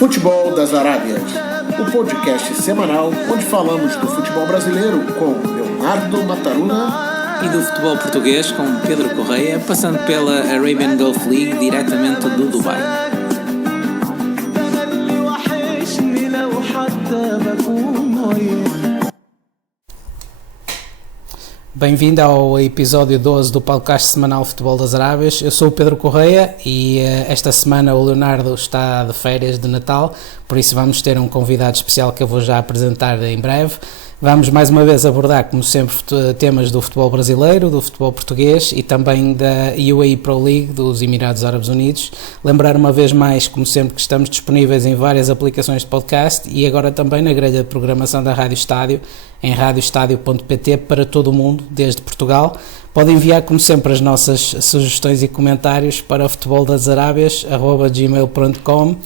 Futebol das Arábias, o podcast semanal onde falamos do futebol brasileiro com Leonardo Mataruna e do futebol português com Pedro Correia, passando pela Arabian Gulf League diretamente do Dubai. Bem-vindo ao episódio 12 do podcast semanal Futebol das Arábias. Eu sou o Pedro Correia e esta semana o Leonardo está de férias de Natal, por isso vamos ter um convidado especial que eu vou já apresentar em breve. Vamos mais uma vez abordar, como sempre, temas do futebol brasileiro, do futebol português e também da UAE Pro League dos Emirados Árabes Unidos. Lembrar uma vez mais, como sempre, que estamos disponíveis em várias aplicações de podcast e agora também na grelha de programação da Rádio Estádio, em radioestadio.pt para todo o mundo, desde Portugal. Podem enviar, como sempre, as nossas sugestões e comentários para futeboldasarabias@gmail.com.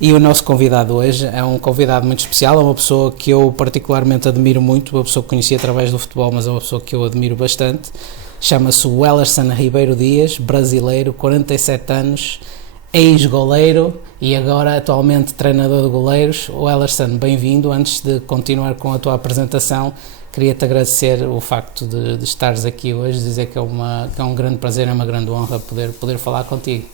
E o nosso convidado hoje é um convidado muito especial, é uma pessoa que eu particularmente admiro muito, uma pessoa que conheci através do futebol, mas é uma pessoa que eu admiro bastante. Chama-se Wellerson Ribeiro Dias, brasileiro, 47 anos, ex-goleiro e agora atualmente treinador de goleiros. Wellerson, bem-vindo. Antes de continuar com a tua apresentação, queria-te agradecer o facto de estares aqui hoje, dizer que é um grande prazer, é uma grande honra poder falar contigo.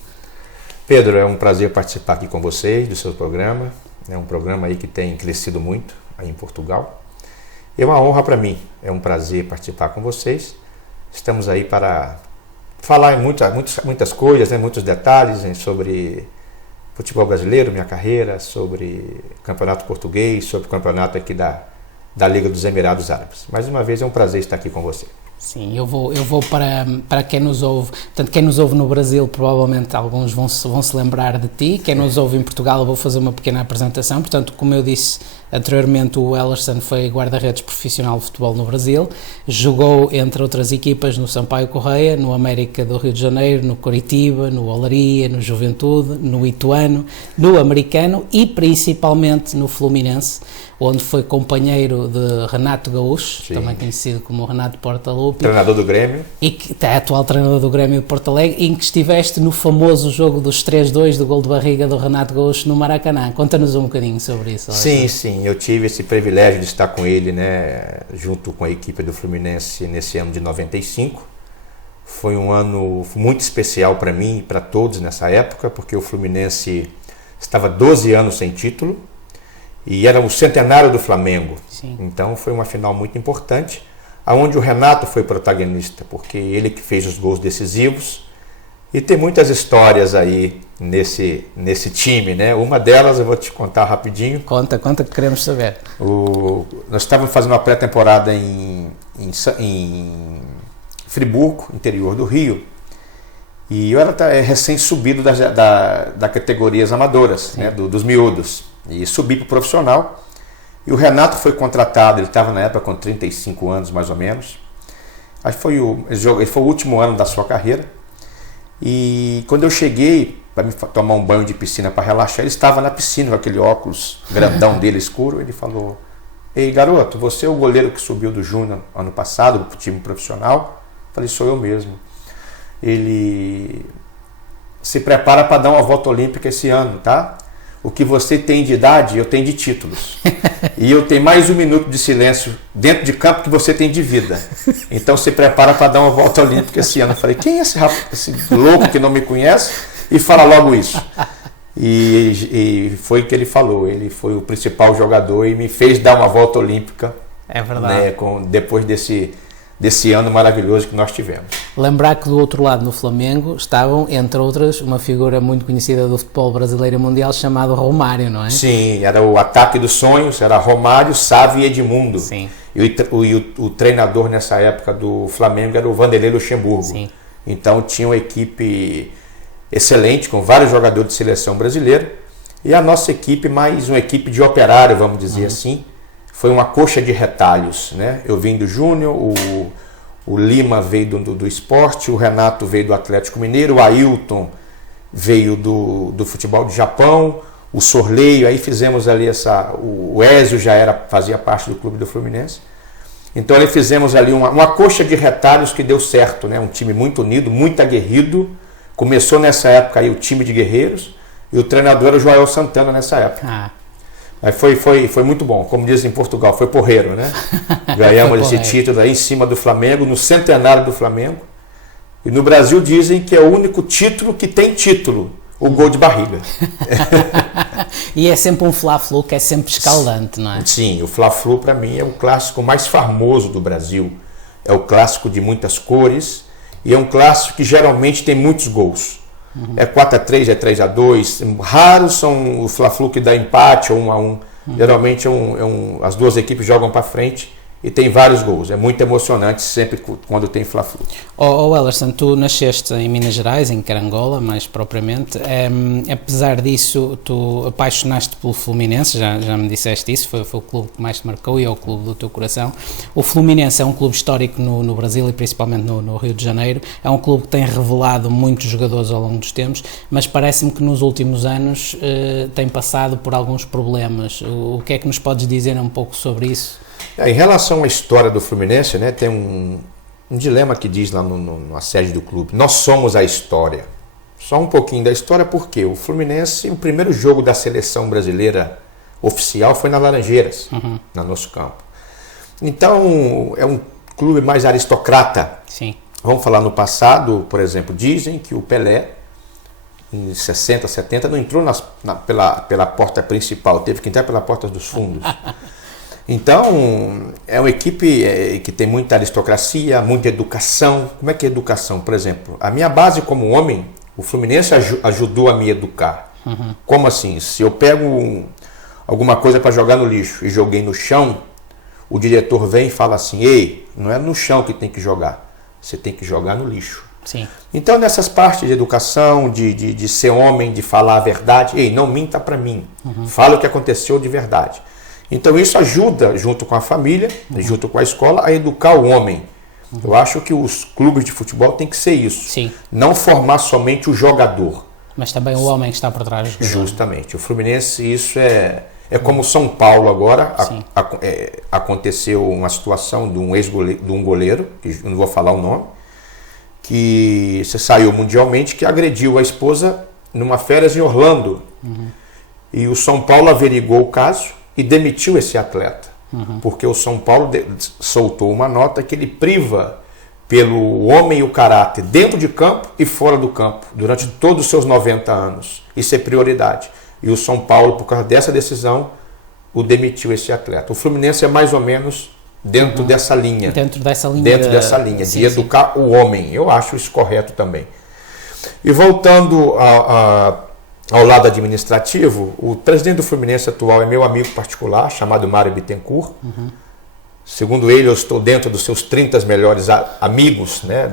Pedro, é um prazer participar aqui com vocês do seu programa. É um programa aí que tem crescido muito aí em Portugal. É uma honra para mim, é um prazer participar com vocês. Estamos aí para falar em muitas coisas, muitos detalhes sobre futebol brasileiro, minha carreira, sobre campeonato português, sobre o campeonato aqui da Liga dos Emirados Árabes. Mais uma vez é um prazer estar aqui com você. Sim, eu vou para quem nos ouve, portanto quem nos ouve no Brasil provavelmente alguns vão se lembrar de ti, quem nos ouve em Portugal eu vou fazer uma pequena apresentação. Portanto, como eu disse anteriormente, o Wellerson foi guarda-redes profissional de futebol no Brasil, jogou entre outras equipas no Sampaio Correia, no América do Rio de Janeiro, no Coritiba, no Olaria, no Juventude, no Ituano, no Americano e principalmente no Fluminense, onde foi companheiro de Renato Gaúcho, sim, também conhecido como Renato Portaluppi, treinador do Grêmio, e que é atual treinador do Grêmio de Porto Alegre, em que estiveste no famoso jogo dos 3-2 do gol de barriga do Renato Gaúcho no Maracanã. Conta-nos um bocadinho sobre isso. Sim, eu tive esse privilégio de estar com ele, junto com a equipe do Fluminense nesse ano de 95. Foi um ano muito especial para mim e para todos nessa época, porque o Fluminense estava 12 anos sem título, e era o centenário do Flamengo. Sim. Então foi uma final muito importante, onde o Renato foi protagonista, porque ele que fez os gols decisivos. E tem muitas histórias aí nesse time, Uma delas eu vou te contar rapidinho. Conta que queremos saber. Nós estávamos fazendo uma pré-temporada em Friburgo, interior do Rio, e eu era recém-subido da categorias amadoras, dos miúdos. E subi para o profissional, e o Renato foi contratado, ele estava na época com 35 anos mais ou menos. Ele foi o último ano da sua carreira, e quando eu cheguei para tomar um banho de piscina para relaxar, ele estava na piscina com aquele óculos grandão dele escuro. Ele falou: "Ei garoto, você é o goleiro que subiu do Júnior ano passado para o time profissional?" Eu falei: "Sou eu mesmo." Ele: "Se prepara para dar uma volta olímpica esse ano, tá? O que você tem de idade, eu tenho de títulos. E eu tenho mais 1 minuto de silêncio dentro de campo que você tem de vida. Então se prepara para dar uma volta olímpica esse ano." Eu falei: "Quem é esse louco que não me conhece e fala logo isso?" E foi o que ele falou. Ele foi o principal jogador e me fez dar uma volta olímpica. É verdade. Depois desse ano maravilhoso que nós tivemos. Lembrar que do outro lado, no Flamengo, estavam, entre outras, uma figura muito conhecida do futebol brasileiro e mundial chamado Romário, não é? Sim, era o ataque dos sonhos, era Romário, Sávio e Edmundo. Sim. E o treinador nessa época do Flamengo era o Vanderlei Luxemburgo. Sim. Então tinha uma equipe excelente, com vários jogadores de seleção brasileira, e a nossa equipe, mais uma equipe de operário, vamos dizer assim, foi uma coxa de retalhos, Eu vim do Júnior, o Lima veio do esporte, o Renato veio do Atlético Mineiro, o Ailton veio do futebol do Japão, o Sorleio, aí fizemos ali o Ezio fazia parte do clube do Fluminense. Então ali fizemos ali uma coxa de retalhos que deu certo, Um time muito unido, muito aguerrido. Começou nessa época aí o time de guerreiros, E o treinador era o Joel Santana nessa época. Ah. Mas foi muito bom, como dizem em Portugal, foi porreiro, né? Ganhamos esse título aí em cima do Flamengo, no centenário do Flamengo. E no Brasil dizem que é o único título que tem título, o gol de barriga. E é sempre um Fla-Flu que é sempre escaldante, não é? Sim, o Fla-Flu para mim é o clássico mais famoso do Brasil. É o clássico de muitas cores e é um clássico que geralmente tem muitos gols. É 4-3, é 3-2. Raros são o Fla-Flu que dá empate ou 1-1. Geralmente as duas equipes jogam para frente e tem vários gols. É muito emocionante sempre quando tem Fla-Flu. Ellerson, tu nasceste em Minas Gerais, em Carangola, mais propriamente. Apesar disso, tu apaixonaste pelo Fluminense, já me disseste isso, foi o clube que mais te marcou e é o clube do teu coração. O Fluminense é um clube histórico no Brasil e principalmente no Rio de Janeiro. É um clube que tem revelado muitos jogadores ao longo dos tempos, mas parece-me que nos últimos anos tem passado por alguns problemas. O que é que nos podes dizer um pouco sobre isso? Em relação à história do Fluminense, né, tem um dilema que diz lá na sede do clube: nós somos a história. Só um pouquinho da história, porque o Fluminense, o primeiro jogo da seleção brasileira oficial foi na Laranjeiras, no nosso campo. Então, é um clube mais aristocrata. Sim. Vamos falar no passado, por exemplo, dizem que o Pelé, em 60, 70, não entrou pela porta principal, teve que entrar pela porta dos fundos. Então, é uma equipe que tem muita aristocracia, muita educação. Como é que é educação? Por exemplo, a minha base como homem, o Fluminense ajudou a me educar. Como assim? Se eu pego alguma coisa para jogar no lixo e joguei no chão, o diretor vem e fala assim: ei, não é no chão que tem que jogar, você tem que jogar no lixo. Sim. Então, nessas partes de educação, de ser homem, de falar a verdade, ei, não minta para mim, fala o que aconteceu de verdade. Então isso ajuda, junto com a família, junto com a escola, a educar o homem. Eu acho que os clubes de futebol têm que ser isso. Sim. Não formar somente o jogador. Mas também o homem que está por trás do jogador. Justamente. O Fluminense, isso é como São Paulo agora. Aconteceu uma situação de um goleiro, que eu não vou falar o nome, que se saiu mundialmente, que agrediu a esposa numa férias em Orlando. E o São Paulo averigou o caso e demitiu esse atleta, porque o São Paulo soltou uma nota que ele priva pelo homem e o caráter dentro de campo e fora do campo, durante todos os seus 90 anos. Isso é prioridade. E o São Paulo, por causa dessa decisão, o demitiu esse atleta. O Fluminense é mais ou menos dentro dessa linha. Dentro dessa linha. De educar o homem. Eu acho isso correto também. E voltando ao lado administrativo, o presidente do Fluminense atual é meu amigo particular, chamado Mário Bittencourt. Segundo ele, eu estou dentro dos seus 30 melhores amigos, né,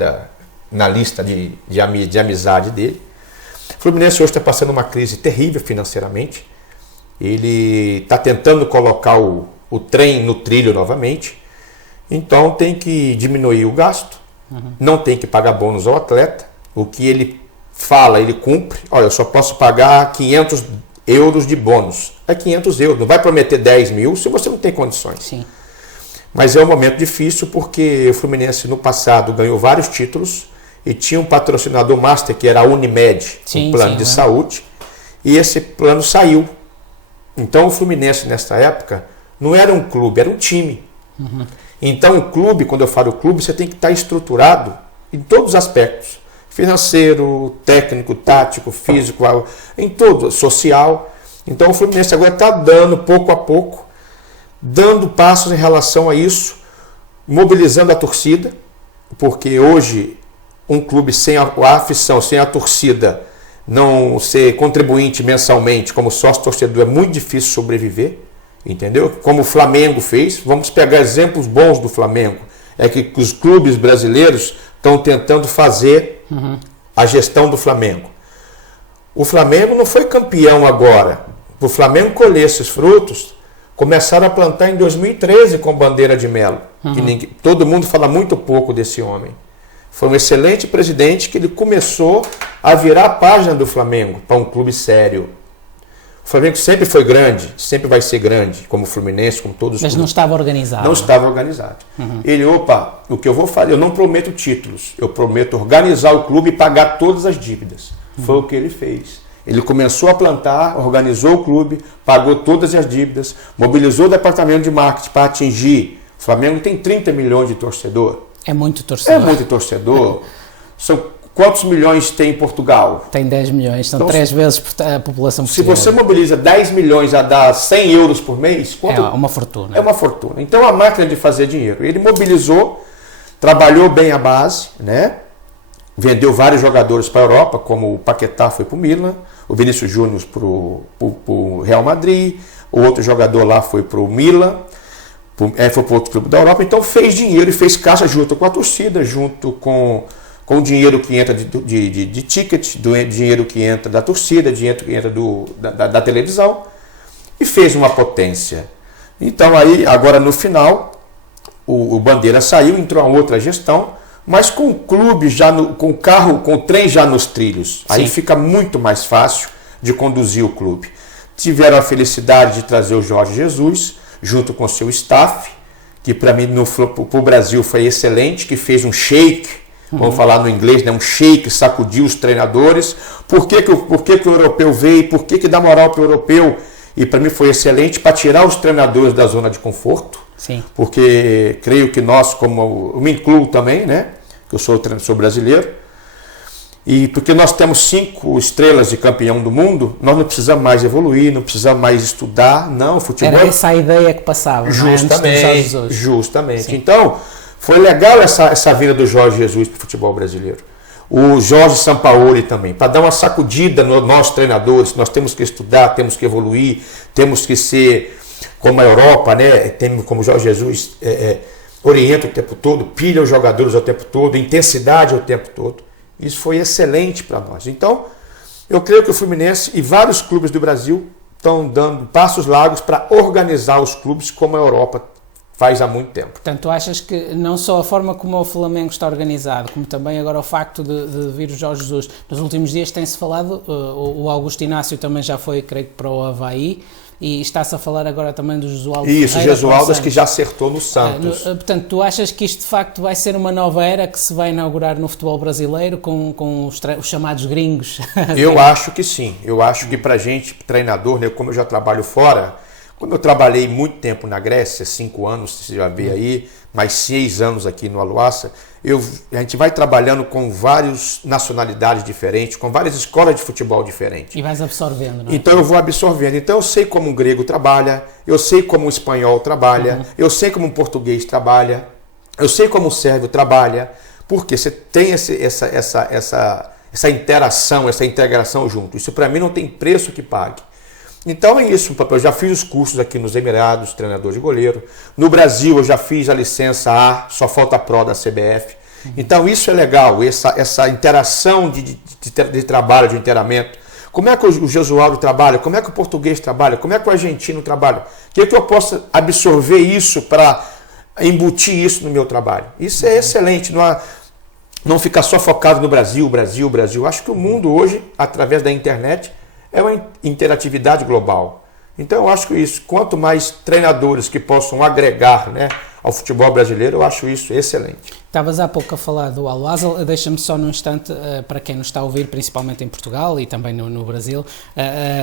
na lista de amizade dele. O Fluminense hoje está passando uma crise terrível financeiramente. Ele está tentando colocar o trem no trilho novamente. Então tem que diminuir o gasto, não tem que pagar bônus ao atleta. O que ele fala, ele cumpre. Olha, eu só posso pagar 500 euros de bônus. É 500 euros, não vai prometer 10 mil se você não tem condições. Sim. Mas é um momento difícil porque o Fluminense no passado ganhou vários títulos e tinha um patrocinador master que era a Unimed, um plano de saúde, e esse plano saiu. Então o Fluminense nessa época não era um clube, era um time. Então o clube, quando eu falo clube, você tem que estar estruturado em todos os aspectos. Financeiro, técnico, tático, físico, em tudo, social. Então o Fluminense agora está dando, pouco a pouco, dando passos em relação a isso, mobilizando a torcida, porque hoje um clube sem a afição, sem a torcida, não ser contribuinte mensalmente como sócio-torcedor, é muito difícil sobreviver, entendeu? Como o Flamengo fez, vamos pegar exemplos bons do Flamengo, é que os clubes brasileiros estão tentando fazer a gestão do Flamengo. O Flamengo não foi campeão agora. O Flamengo colher esses frutos, começaram a plantar em 2013 com Bandeira de Melo. Todo mundo fala muito pouco desse homem. Foi um excelente presidente que ele começou a virar a página do Flamengo para um clube sério. O Flamengo sempre foi grande, sempre vai ser grande, como o Fluminense, como todos os clubes. Mas não estava organizado. Não estava organizado. Ele, o que eu vou fazer? Eu não prometo títulos, eu prometo organizar o clube e pagar todas as dívidas. Foi o que ele fez. Ele começou a plantar, organizou o clube, pagou todas as dívidas, mobilizou o departamento de marketing para atingir. O Flamengo tem 30 milhões de torcedor. É muito torcedor. É muito torcedor. São quantos milhões tem em Portugal? Tem 10 milhões, são Então, 3 vezes a população Se portuguesa. você mobiliza 10 milhões a dar 100 euros por mês, quanto? É uma fortuna. É uma fortuna. Então a máquina de fazer dinheiro. Ele mobilizou, trabalhou bem a base, né? Vendeu vários jogadores para a Europa, como o Paquetá foi para o Milan, o Vinícius Júnior para o Real Madrid, o outro jogador lá foi para o Milan, foi para outro clube da Europa. Então fez dinheiro e fez caixa junto com a torcida, junto com o dinheiro que entra de ticket, do dinheiro que entra da torcida, dinheiro que entra da televisão, e fez uma potência. Então aí, agora no final, o Bandeira saiu, entrou uma outra gestão, mas com o clube já com o carro, com o trem já nos trilhos. Aí fica muito mais fácil de conduzir o clube. Tiveram a felicidade de trazer o Jorge Jesus, junto com o seu staff, que para mim para o Brasil foi excelente, que fez um shake, vamos falar no inglês, né? Um shake, sacudiu os treinadores. Por que o europeu veio? Por que dá moral para o europeu? E para mim foi excelente para tirar os treinadores da zona de conforto. Sim. Porque creio que nós, como eu me incluo também, né? Que eu sou brasileiro, e porque nós temos 5 estrelas de campeão do mundo, nós não precisamos mais evoluir, não precisamos mais estudar, não, futebol. Era essa a ideia que passava, justamente, não é? justamente. Sim. Então, foi legal essa vinda do Jorge Jesus para o futebol brasileiro. O Jorge Sampaoli também, para dar uma sacudida nos nossos treinadores. Nós temos que estudar, temos que evoluir, temos que ser como a Europa, né? Temos como o Jorge Jesus orienta o tempo todo, pilha os jogadores o tempo todo, intensidade o tempo todo. Isso foi excelente para nós. Então, eu creio que o Fluminense e vários clubes do Brasil estão dando passos largos para organizar os clubes como a Europa faz há muito tempo. Portanto, tu achas que não só a forma como o Flamengo está organizado, como também agora o facto de vir o Jorge Jesus, nos últimos dias tem-se falado, o Augusto Inácio também já foi, creio que para o Avaí, e está-se a falar agora também do Jesualdo Ferreira. Isso, Jesualdo que já acertou no Santos. Portanto, tu achas que isto de facto vai ser uma nova era que se vai inaugurar no futebol brasileiro com os chamados gringos? Eu acho que sim. Eu acho que pra gente, treinador, né, como eu já trabalho fora, como eu trabalhei muito tempo na Grécia, 5 anos, você já vê aí, mais 6 anos aqui no Aluaça, a gente vai trabalhando com várias nacionalidades diferentes, com várias escolas de futebol diferentes. E vais absorvendo, não é? Então eu vou absorvendo. Então eu sei como um grego trabalha, eu sei como um espanhol trabalha, eu sei como um português trabalha, eu sei como um sérvio trabalha, porque você tem essa interação, essa integração junto. Isso para mim não tem preço que pague. Então é isso, eu já fiz os cursos aqui nos Emirados, treinador de goleiro. No Brasil eu já fiz a licença A, só falta a Pro da CBF. Então isso é legal, essa interação de trabalho, de interamento. Como é que o Jesualdo trabalha? Como é que o português trabalha? Como é que o argentino trabalha? Que eu possa absorver isso para embutir isso no meu trabalho? Isso é excelente, não ficar só focado no Brasil, Brasil, Brasil. Acho que o mundo hoje, através da internet, é uma interatividade global. Então eu acho que isso, quanto mais treinadores que possam agregar, né, ao futebol brasileiro, eu acho isso excelente. Estavas há pouco a falar do Al-Wasl, deixa-me só num instante, para quem nos está a ouvir, principalmente em Portugal e também no Brasil,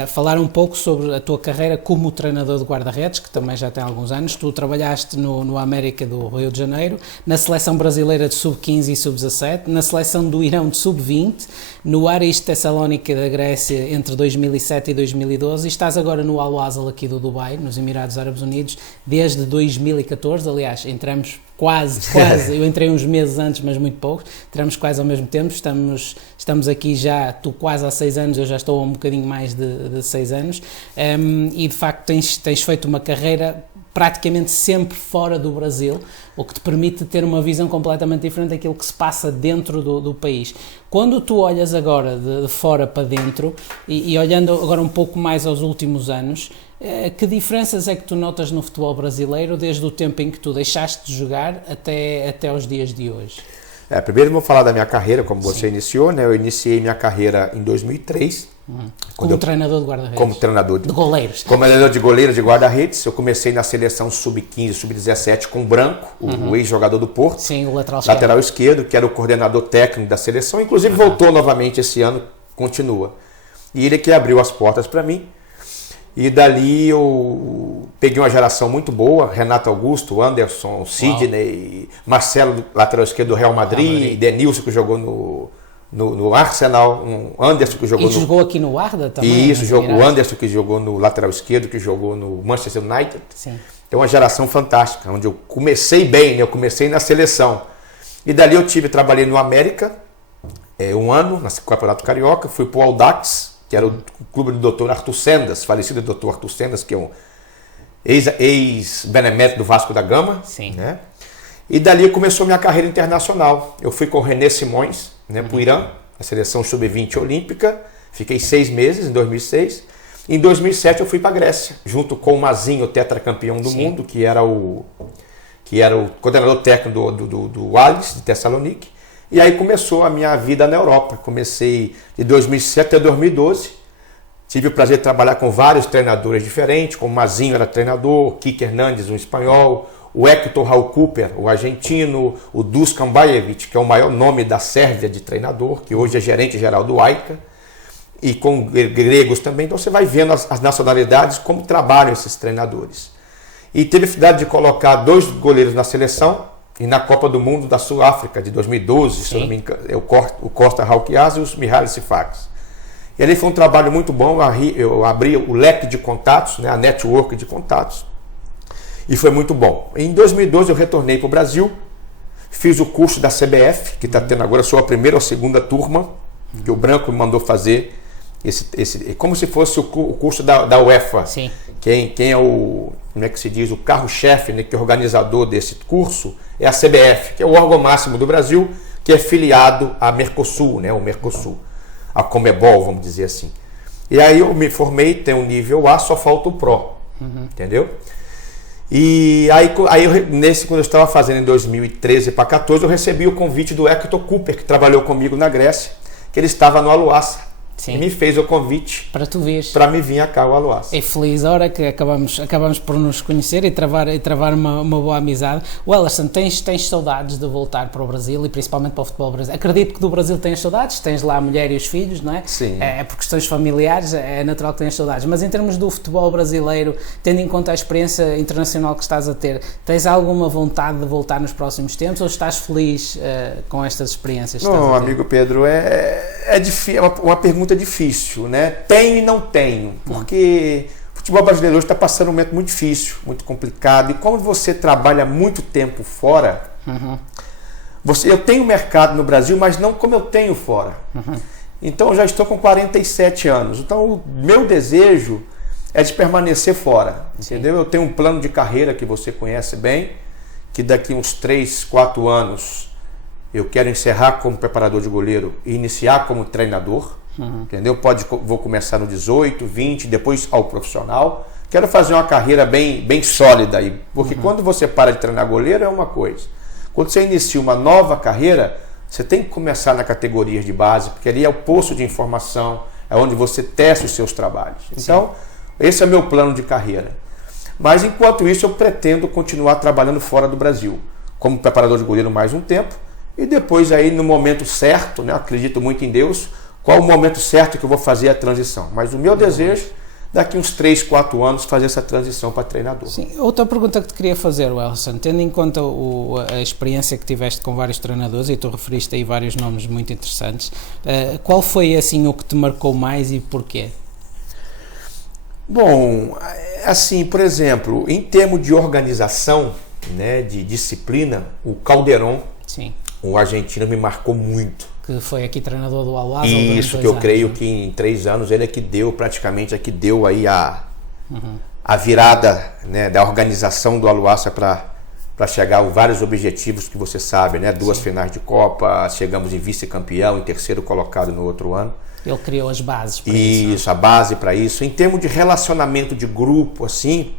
falar um pouco sobre a tua carreira como treinador de guarda-redes, que também já tem alguns anos. Tu trabalhaste no América do Rio de Janeiro, na seleção brasileira de sub-15 e sub-17, na seleção do Irão de sub-20, no Aris Tessalónica da Grécia entre 2007 e 2012 e estás agora no Al-Wasl aqui do Dubai, nos Emirados Árabes Unidos, desde 2014, aliás, entramos quase, eu entrei uns meses antes, mas muito poucos, entramos quase ao mesmo tempo, estamos aqui já, tu quase há 6 anos, eu já estou há um bocadinho mais de 6 anos, e de facto tens feito uma carreira praticamente sempre fora do Brasil, o que te permite ter uma visão completamente diferente daquilo que se passa dentro do país. Quando tu olhas agora de fora para dentro, e olhando agora um pouco mais aos últimos anos, que diferenças é que tu notas no futebol brasileiro desde o tempo em que tu deixaste de jogar até aos dias de hoje? Primeiro vou falar da minha carreira, como você iniciou, né? Eu iniciei minha carreira em 2003. Como treinador de guarda-redes? Como treinador de goleiros. Como treinador de goleiros de guarda-redes. Eu comecei na seleção sub-15, sub-17 com o Branco, o ex-jogador do Porto. Sim, o lateral esquerdo, que era o coordenador técnico da seleção. Inclusive voltou novamente esse ano, continua. E ele que abriu as portas para mim. E dali eu peguei uma geração muito boa, Renato Augusto, Anderson, Sidney, Marcelo, lateral esquerdo do Real Madrid, Denilson, que jogou no Arsenal, Anderson, que jogou jogou aqui no Arda também? Isso, o Anderson, que jogou no lateral esquerdo, que jogou no Manchester United. Sim. É uma geração fantástica, onde eu comecei bem, né? Eu comecei na seleção. E dali trabalhei no América, um ano, no Campeonato Carioca, fui para o Audax, que era o clube do Dr. Arthur Sendas, falecido Dr. Arthur Sendas, que é um ex-benemérito do Vasco da Gama. Sim. Né? E dali começou minha carreira internacional. Eu fui com o René Simões, né, para o Irã, a seleção sub-20 olímpica. Fiquei 6 meses em 2006. Em 2007 eu fui para a Grécia, junto com o Mazinho, tetracampeão do mundo, que era o coordenador técnico do Alis, de Tessalonique. E aí começou a minha vida na Europa. Comecei de 2007 até 2012. Tive o prazer de trabalhar com vários treinadores diferentes, como o Mazinho era treinador, Kike Hernandes, um espanhol, o Hector Raul Cooper, o argentino, o Dušan Bajević, que é o maior nome da Sérvia de treinador, que hoje é gerente geral do AICA, e com gregos também. Então você vai vendo as nacionalidades, como trabalham esses treinadores. E teve a felicidade de colocar 2 goleiros na seleção, e na Copa do Mundo da Sul-África de 2012, se eu não me engano, o Costa Halkias e os Mihaly Sifax. E ali foi um trabalho muito bom, eu abri o leque de contatos, né, a network de contatos, e foi muito bom. Em 2012 eu retornei para o Brasil, fiz o curso da CBF, que está tendo agora a sua primeira ou segunda turma, que o Branco me mandou fazer, como se fosse o curso da UEFA. Sim. Quem é como é que se diz, o carro-chefe, né, que é o organizador desse curso, é a CBF, que é o órgão máximo do Brasil, que é filiado à Mercosul, né, o Mercosul, a Comebol, vamos dizer assim. E aí eu me formei, tenho um nível A, só falta o Pro, entendeu? E aí quando eu estava fazendo em 2013 para 2014, eu recebi o convite do Hector Cooper, que trabalhou comigo na Grécia, que ele estava no Aluaça. Sim. E me fez o convite para tu vires, para me vir cá ao Aluaça. É feliz a hora que acabamos por nos conhecer e travar uma boa amizade. Wellerson, tens saudades de voltar para o Brasil e principalmente para o futebol brasileiro? Acredito que do Brasil tens saudades, tens lá a mulher e os filhos, não é? Sim. É por questões familiares, é natural que tenhas saudades. Mas em termos do futebol brasileiro, tendo em conta a experiência internacional que estás a ter, tens alguma vontade de voltar nos próximos tempos ou estás feliz com estas experiências? Não, amigo Pedro, é uma pergunta difícil, né? Tenho e não tenho, porque o futebol brasileiro hoje está passando um momento muito difícil, muito complicado, e como você trabalha muito tempo fora, eu tenho mercado no Brasil, mas não como eu tenho fora. Então eu já estou com 47 anos, então o meu desejo é de permanecer fora, entendeu? Eu tenho um plano de carreira que você conhece bem, que daqui uns 3, 4 anos eu quero encerrar como preparador de goleiro e iniciar como treinador. Entendeu? Vou começar no 18, 20, depois ao profissional. Quero fazer uma carreira bem sólida aí, porque quando você para de treinar goleiro é uma coisa. Quando você inicia uma nova carreira, você tem que começar na categoria de base, porque ali é o poço de informação, é onde você testa os seus trabalhos. Então, esse é o meu plano de carreira. Mas enquanto isso, eu pretendo continuar trabalhando fora do Brasil, como preparador de goleiro mais um tempo, e depois aí no momento certo, né, acredito muito em Deus, qual o momento certo que eu vou fazer a transição. Mas o meu desejo, daqui uns 3, 4 anos, fazer essa transição para treinador. Sim. Outra pergunta que te queria fazer, Wellerson, tendo em conta a experiência que tiveste com vários treinadores, e tu referiste aí vários nomes muito interessantes, qual foi assim o que te marcou mais e porquê? Bom, assim, por exemplo, em termos de organização, né, de disciplina, o Calderón, sim, o argentino, me marcou muito. Que foi aqui treinador do Al-Ahly. Isso, que eu creio que em 3 anos ele é que deu aí a virada, né, da organização do Al-Ahly para chegar a vários objetivos que você sabe, né? 2 finais de Copa, chegamos em vice-campeão, em 3º colocado no outro ano. Ele criou as bases para isso. Isso, a base para isso. Em termos de relacionamento de grupo, assim,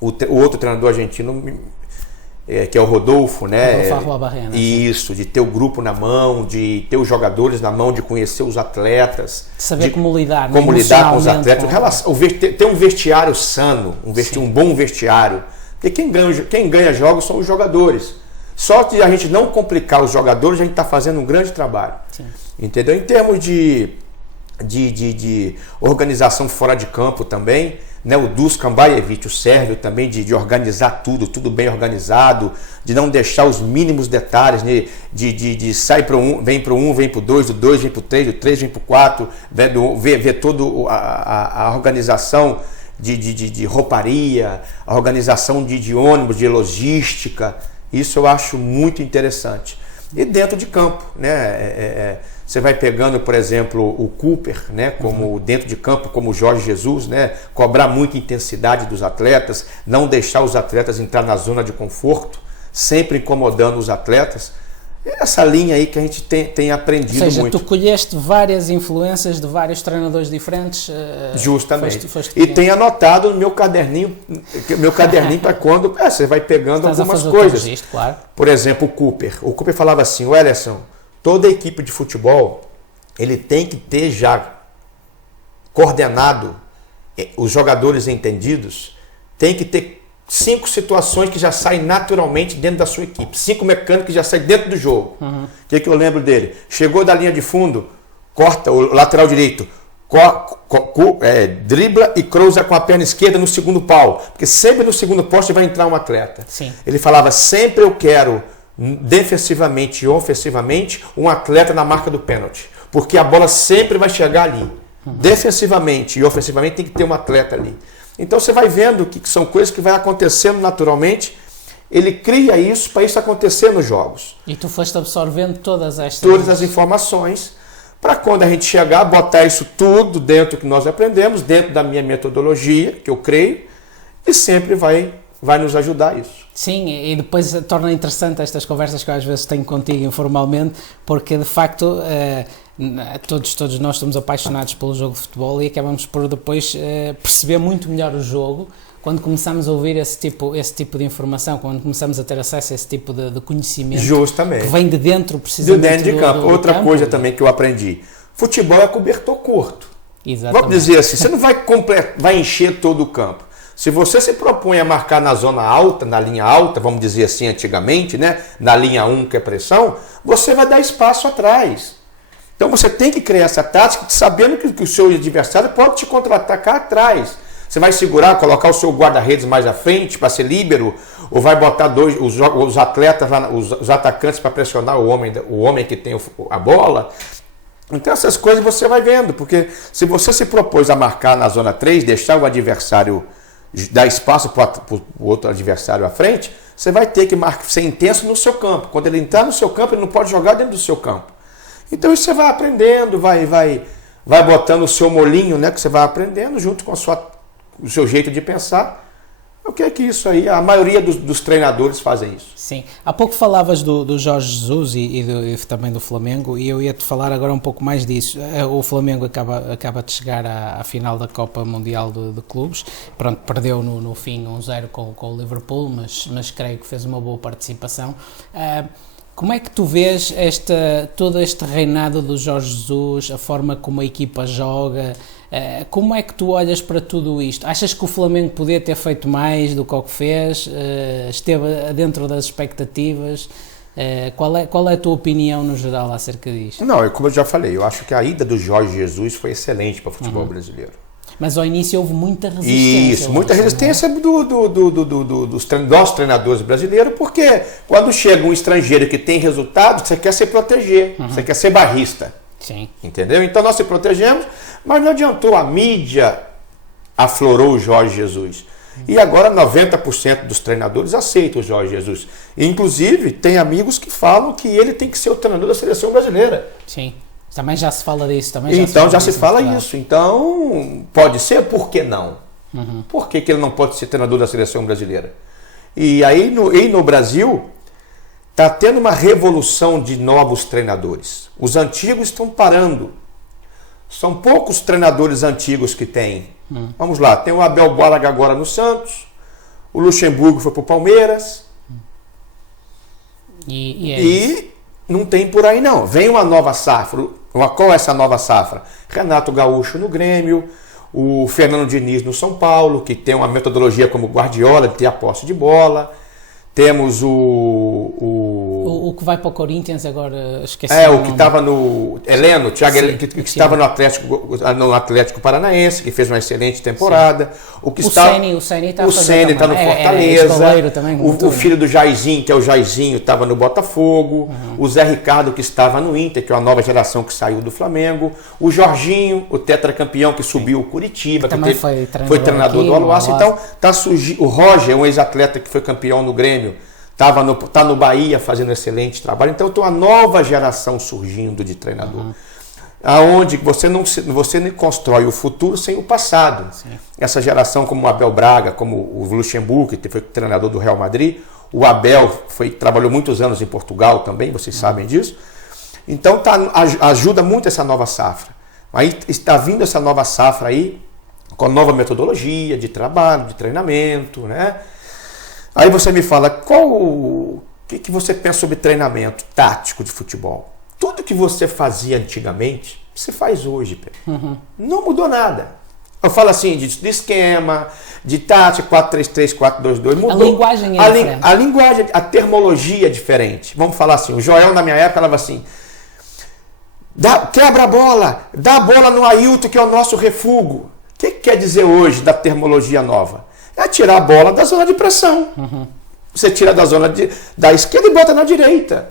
o outro treinador argentino, que é o Rodolfo, né? Isso, de ter o grupo na mão, de ter os jogadores na mão, de conhecer os atletas. De saber como lidar, como lidar com os atletas. Ter um vestiário sano, um bom vestiário. Porque quem ganha jogos são os jogadores. Só de a gente não complicar os jogadores, a gente está fazendo um grande trabalho. Sim. Entendeu? Em termos de de organização fora de campo também, né? O Dušan Bajević, o sérvio também, de organizar tudo bem organizado, de não deixar os mínimos detalhes, né? De sair para vem para o 1, vem para o 2, do 2 vem para o 3, do 3 vem para o 4, ver toda a organização de rouparia, a organização de ônibus, de logística. Isso eu acho muito interessante. E dentro de campo, né? Você vai pegando, por exemplo, o Cooper, né, como dentro de campo, como o Jorge Jesus, né, cobrar muita intensidade dos atletas, não deixar os atletas entrar na zona de conforto, sempre incomodando os atletas. Essa linha aí que a gente tem aprendido muito. Ou seja, muito. Tu colheste várias influências de vários treinadores diferentes. Justamente. E tem anotado no meu caderninho para quando você vai pegando algumas coisas. Registro, claro. Por exemplo, o Cooper. O Cooper falava assim: o Ellerson, toda equipe de futebol, ele tem que ter já coordenado os jogadores entendidos, tem que ter 5 situações que já saem naturalmente dentro da sua equipe, 5 mecânicos que já saem dentro do jogo. O que eu lembro dele? Chegou da linha de fundo, corta o lateral direito, dribla e cruza com a perna esquerda no segundo pau, porque sempre no segundo poste vai entrar um atleta. Sim. Ele falava: sempre eu quero defensivamente e ofensivamente um atleta na marca do pênalti, porque a bola sempre vai chegar ali. Defensivamente e ofensivamente tem que ter um atleta ali. Então você vai vendo que são coisas que vai acontecendo naturalmente. Ele cria isso para isso acontecer nos jogos. E tu foste absorvendo todas as informações para quando a gente chegar, botar isso tudo dentro que nós aprendemos, dentro da minha metodologia, que eu creio, e sempre vai nos ajudar isso. Sim, e depois torna interessante estas conversas que eu às vezes tenho contigo informalmente, porque de facto todos nós estamos apaixonados pelo jogo de futebol e acabamos por depois perceber muito melhor o jogo quando começamos a ouvir esse tipo de informação, quando começamos a ter acesso a esse tipo de conhecimento. Justamente. Que vem de dentro, precisamente. De dentro de campo. Outra coisa também que eu aprendi: futebol é cobertor curto. Exatamente. Vamos dizer assim, você não vai encher todo o campo. Se você se propõe a marcar na zona alta, na linha alta, vamos dizer assim antigamente, né, na linha 1, que é pressão, você vai dar espaço atrás. Então você tem que criar essa tática sabendo que o seu adversário pode te contra-atacar atrás. Você vai segurar, colocar o seu guarda-redes mais à frente para ser líbero, ou vai botar os atletas lá, os atacantes para pressionar o homem que tem a bola. Então essas coisas você vai vendo, porque se você se propôs a marcar na zona 3, deixar o adversário, dar espaço para o outro adversário à frente, você vai ter que ser intenso no seu campo. Quando ele entrar no seu campo, ele não pode jogar dentro do seu campo. Então isso você vai aprendendo, vai botando o seu molinho, né, que você vai aprendendo junto com o seu jeito de pensar. O que é que isso aí, a maioria dos treinadores fazem isso. Sim, há pouco falavas do Jorge Jesus e também do Flamengo, e eu ia-te falar agora um pouco mais disso. O Flamengo acaba de chegar à final da Copa Mundial de Clubes. Pronto, perdeu no fim 1-0 com o Liverpool, mas creio que fez uma boa participação. Como é que tu vês todo este reinado do Jorge Jesus, a forma como a equipa joga? Como é que tu olhas para tudo isto? Achas que o Flamengo podia ter feito mais do que o que fez? Esteve dentro das expectativas? Qual é a tua opinião no geral acerca disto? Não, como eu já falei, eu acho que a ida do Jorge Jesus foi excelente para o futebol brasileiro. Mas ao início houve muita resistência. Isso, muita resistência dos nossos treinadores brasileiros, porque quando chega um estrangeiro que tem resultado, você quer se proteger, você quer ser barrista. Sim. Entendeu? Então nós se protegemos, mas não adiantou, a mídia aflorou o Jorge Jesus. E agora 90% dos treinadores aceitam o Jorge Jesus. Inclusive, tem amigos que falam que ele tem que ser o treinador da seleção brasileira. Sim. Também já se fala disso. Já se fala isso. Então, pode ser, por que não? Por que ele não pode ser treinador da seleção brasileira? E aí, no Brasil, está tendo uma revolução de novos treinadores. Os antigos estão parando. São poucos treinadores antigos que tem. Vamos lá, tem o Abel Braga agora no Santos, o Luxemburgo foi para o Palmeiras. E não tem por aí não. Vem uma nova safra. Qual é essa nova safra? Renato Gaúcho no Grêmio, o Fernando Diniz no São Paulo, que tem uma metodologia como Guardiola, de ter a posse de bola. Temos o o que vai para o Corinthians agora, esqueci o que estava no Heleno, Thiago Heleno, que estava no Atlético Paranaense, que fez uma excelente temporada. O Ceni está no Fortaleza. Também, o filho do Jairzinho, que é o Jairzinho, estava no Botafogo. O Zé Ricardo, que estava no Inter, que é uma nova geração que saiu do Flamengo. O Jorginho, o tetracampeão que subiu o Curitiba, que também foi treinador do Aluace. Então, o Roger, um ex-atleta que foi campeão no Grêmio, tá no Bahia fazendo excelente trabalho. Então tem uma nova geração surgindo de treinador. Aonde você não constrói o futuro sem o passado. Sim. Essa geração como o Abel Braga, como o Luxemburgo, que foi treinador do Real Madrid, o Abel trabalhou muitos anos em Portugal também, vocês sabem disso. Então ajuda muito essa nova safra. Aí está vindo essa nova safra aí, com nova metodologia de trabalho, de treinamento, né? Aí você me fala, o que você pensa sobre treinamento tático de futebol? Tudo que você fazia antigamente, você faz hoje, Pedro. Não mudou nada. Eu falo assim, de esquema, de tática, 4-3-3, 4-2-2, mudou. A linguagem é diferente. A linguagem, a termologia é diferente. Vamos falar assim, o Joel na minha época falava assim, quebra a bola, dá a bola no Ailton, que é o nosso refúgio. O que quer dizer hoje da termologia nova? É tirar a bola da zona de pressão. Você tira da zona da esquerda e bota na direita.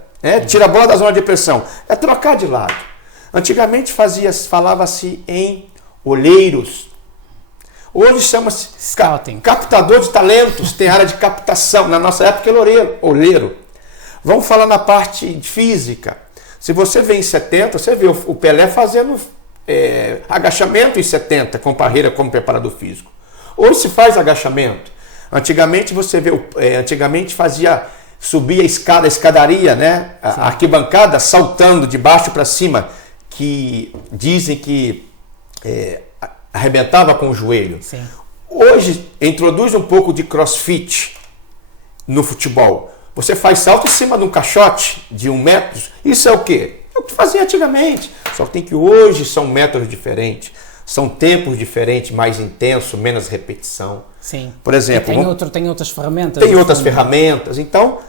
Tira a bola da zona de pressão. É trocar de lado. Antigamente falava-se em olheiros. Hoje chama-se captador de talentos. Tem área de captação. Na nossa época é olheiro. Vamos falar na parte física. Se você vê em 70, você vê o Pelé fazendo agachamento em 70 com parreira como preparador físico. Hoje se faz agachamento. Antigamente você vê, antigamente subia a escadaria, né? A arquibancada saltando de baixo para cima, que dizem que arrebentava com o joelho. Sim. Hoje introduz um pouco de crossfit no futebol. Você faz salto em cima de um caixote de 1 metro. Isso é o quê? É o que fazia antigamente. Só que hoje são métodos diferentes. São tempos diferentes, mais intenso, menos repetição. Sim. Por exemplo, tem outras ferramentas. Tem outras ferramentas. Então,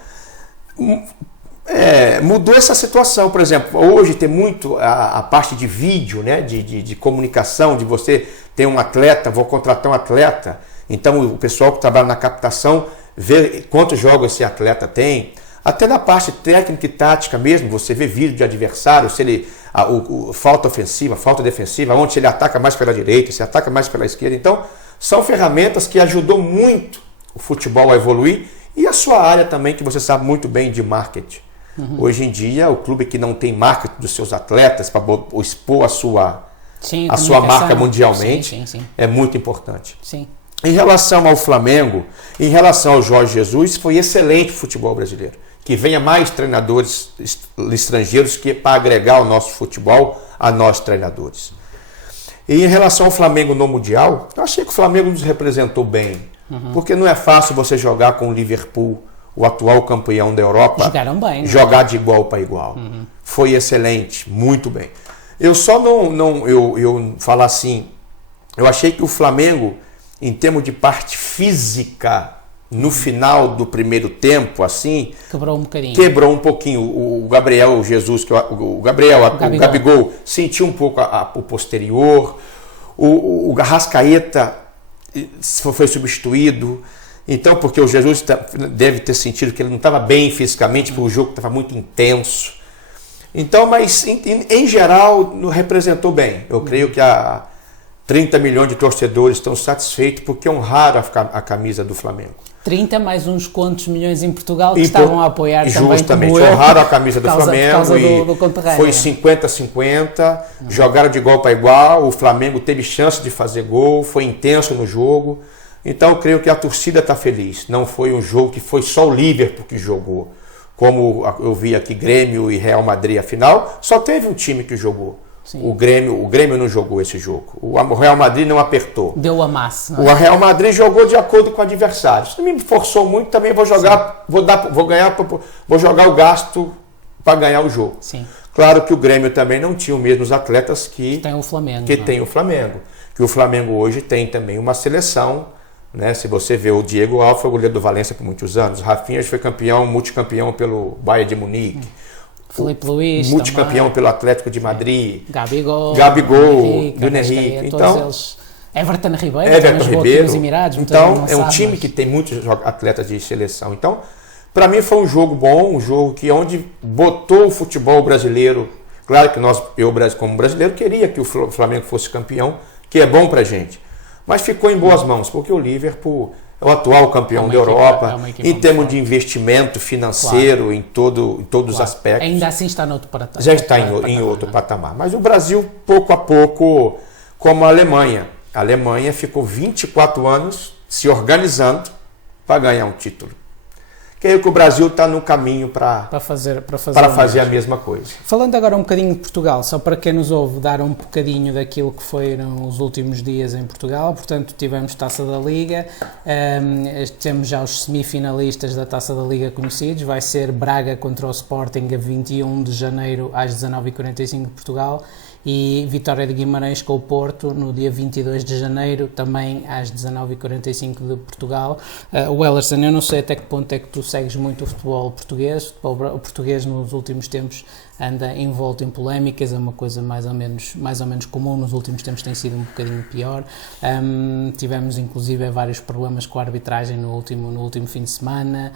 mudou essa situação. Por exemplo, hoje tem muito a parte de vídeo, né? de comunicação, de você ter um atleta, vou contratar um atleta. Então, o pessoal que trabalha na captação vê quantos jogos esse atleta tem. Até na parte técnica e tática mesmo, você vê vídeo de adversário, se ele falta ofensiva, falta defensiva, onde ele ataca mais pela direita, se ataca mais pela esquerda. Então, são ferramentas que ajudou muito o futebol a evoluir e a sua área também, que você sabe muito bem, de marketing. Hoje em dia, o clube que não tem marketing dos seus atletas para expor a sua marca mundialmente, é muito importante. Sim. Em relação ao Flamengo, em relação ao Jorge Jesus, foi excelente o futebol brasileiro. Que venha mais treinadores estrangeiros para agregar o nosso futebol a nós treinadores. E em relação ao Flamengo no Mundial, eu achei que o Flamengo nos representou bem. Porque não é fácil você jogar com o Liverpool, o atual campeão da Europa, jogar de igual para igual. Foi excelente, muito bem. Eu só eu falar assim, eu achei que o Flamengo, em termos de parte física, no final do primeiro tempo, assim... Quebrou um bocadinho. Quebrou um pouquinho. O Gabriel Jesus, o Gabigol, sentiu um pouco o posterior. O Arrascaeta foi substituído. Então, porque o Jesus deve ter sentido que ele não estava bem fisicamente, porque o jogo estava muito intenso. Então, mas em geral, representou bem. Eu creio que 30 milhões de torcedores estão satisfeitos porque honraram a camisa do Flamengo. 30 mais uns quantos milhões em Portugal que estavam a apoiar também. Justamente, honraram a camisa do Flamengo e foi 50-50, jogaram de igual para igual, o Flamengo teve chance de fazer gol, foi intenso no jogo. Então eu creio que a torcida está feliz. Não foi um jogo que foi só o Liverpool que jogou. Como eu vi aqui, Grêmio e Real Madrid, afinal, só teve um time que jogou. Sim. O Grêmio não jogou esse jogo. O Real Madrid não apertou. Deu a massa. O Real Madrid jogou de acordo com o adversário. Se não me forçou muito, também vou jogar, vou jogar o gasto para ganhar o jogo. Sim. Claro que o Grêmio também não tinha os mesmos atletas que tem o Flamengo. Que o Flamengo hoje tem também uma seleção Né? Se você vê o Diego Alves foi goleiro do Valência por muitos anos, Rafinha foi multicampeão pelo Bayern de Munique, Filipe Luís, multicampeão pelo Atlético de Madrid, Gabigol, Bruno Henrique, então eles, Everton Ribeiro, nos Emirados, então é um time que tem muitos atletas de seleção. Então, para mim foi um jogo bom, um jogo que onde botou o futebol brasileiro. Claro que eu como brasileiro queria que o Flamengo fosse campeão, que é bom pra gente. Mas ficou em boas mãos, porque o Liverpool é o atual campeão da Europa, em termos de investimento financeiro, em todos os aspectos. Ainda assim está no outro patamar. Já está em outro patamar. Mas o Brasil, pouco a pouco, como a Alemanha. A Alemanha ficou 24 anos se organizando para ganhar um título. Creio que o Brasil está no caminho para fazer a mesma coisa. Falando agora um bocadinho de Portugal, só para quem nos ouve dar um bocadinho daquilo que foram os últimos dias em Portugal. Portanto, tivemos Taça da Liga, temos já os semifinalistas da Taça da Liga conhecidos, vai ser Braga contra o Sporting a 21 de janeiro às 19h45 de Portugal, e Vitória de Guimarães com o Porto no dia 22 de janeiro, também às 19h45 de Portugal. Wellerson, eu não sei até que ponto é que tu segues muito o futebol português. O português nos últimos tempos anda envolto em polémicas, é uma coisa mais ou menos comum, nos últimos tempos tem sido um bocadinho pior. Tivemos inclusive vários problemas com a arbitragem no último fim de semana,